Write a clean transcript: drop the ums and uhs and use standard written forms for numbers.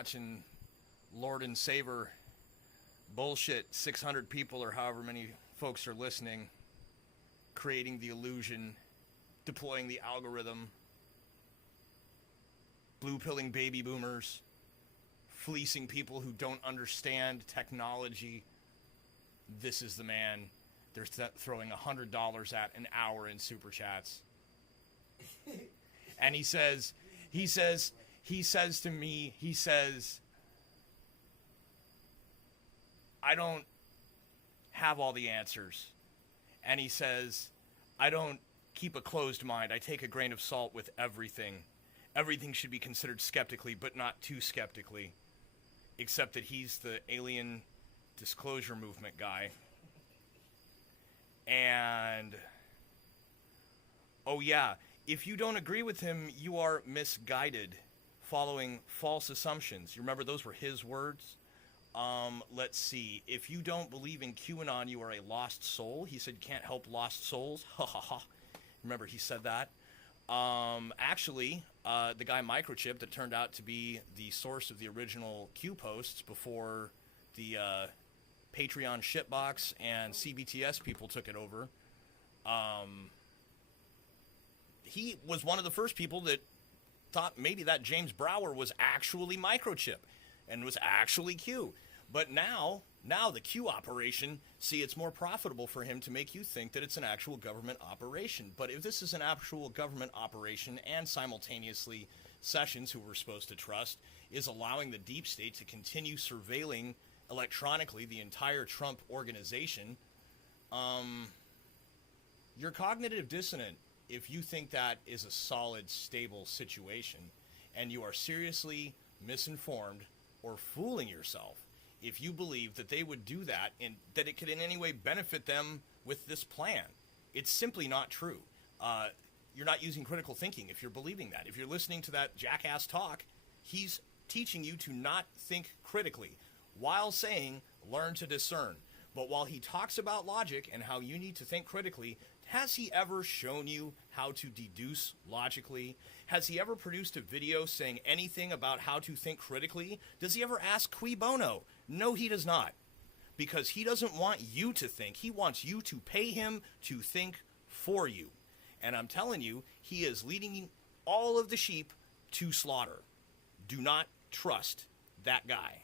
watching Lordan Savier bullshit 600 people or however many folks are listening, creating the illusion, deploying the algorithm, blue-pilling baby boomers, fleecing people who don't understand technology. This is the man they're throwing $100 at an hour in superchats. And he says to me, I don't have all the answers. And he says, I don't keep a closed mind. I take a grain of salt with everything. Everything should be considered skeptically, but not too skeptically. Except that he's the alien disclosure movement guy. And, oh yeah, if you don't agree with him, you are misguided, following false assumptions. You remember those were his words? Let's see. If you don't believe in QAnon, you are a lost soul. He said you can't help lost souls. Ha ha ha. Remember he said that? Actually, the guy Microchip that turned out to be the source of the original Q posts before the Patreon shitbox and CBTS people took it over, he was one of the first people that thought maybe that James Brower was actually Microchip and was actually Q. But now the Q operation, see, it's more profitable for him to make you think that it's an actual government operation. But if this is an actual government operation and simultaneously Sessions, who we're supposed to trust, is allowing the deep state to continue surveilling electronically the entire Trump organization, you're cognitive dissonant if you think that is a solid, stable situation, and you are seriously misinformed or fooling yourself if you believe that they would do that and that it could in any way benefit them with this plan. It's simply not true. You're not using critical thinking if you're believing that. If you're listening to that jackass talk, he's teaching you to not think critically while saying learn to discern. But while he talks about logic and how you need to think critically, has he ever shown you how to deduce logically? Has he ever produced a video saying anything about how to think critically? Does he ever ask cui bono? No, he does not. Because he doesn't want you to think. He wants you to pay him to think for you. And I'm telling you, he is leading all of the sheep to slaughter. Do not trust that guy.